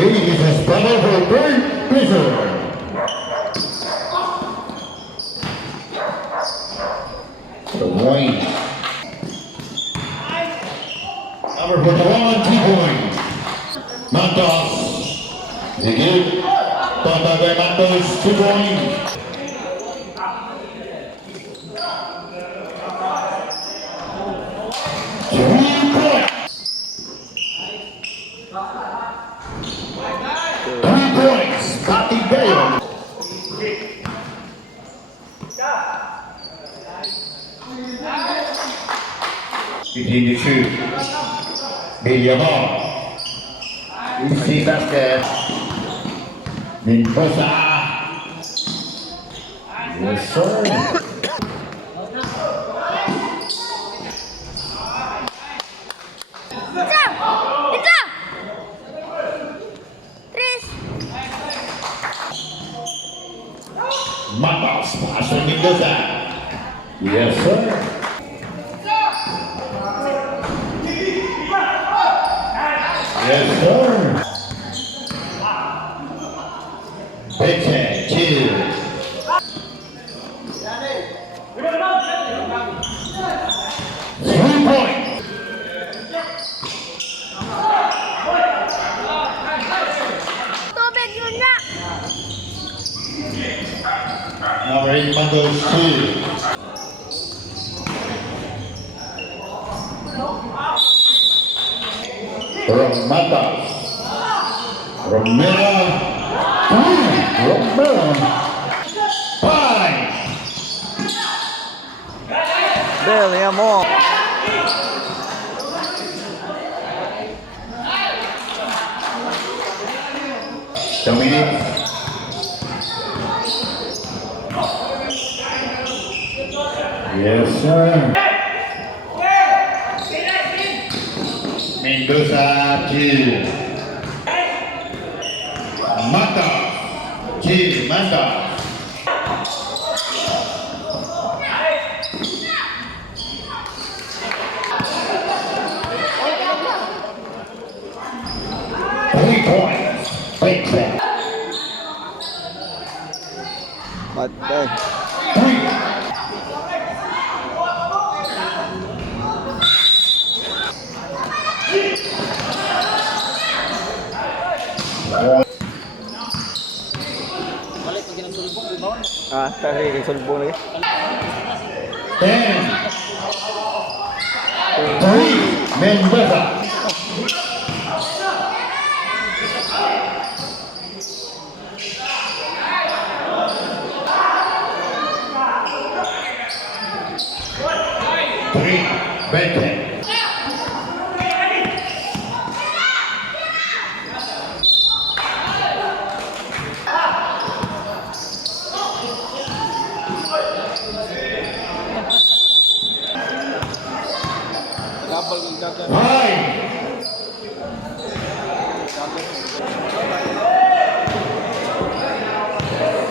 He is a spinner for Great Bishop. The Wayne. Number 41, 2 points. Mantos. Again. Patagoy Mantos, 2 points. Scotty Bale. 15 to shoot. Billiamon. Easy basket. Mendoza. Yes, sir. Matos, pasok Mendoza. Yes, sir. Yes, sir. Peche, chill. 3 points. Tubig yun na! Number 8, Mandos, 2. From Matas. Romero. 3. Romero. 5. Bel, ya mo. Dominic. Yes, sir. Mendoza, 2. Mata. 2. Mata. Three points. Big set. Patay. 3. Ah, tari kay sulbo lagi. 10. 3. Mendoza. Three. Bente. Gabal kang gagal. 5.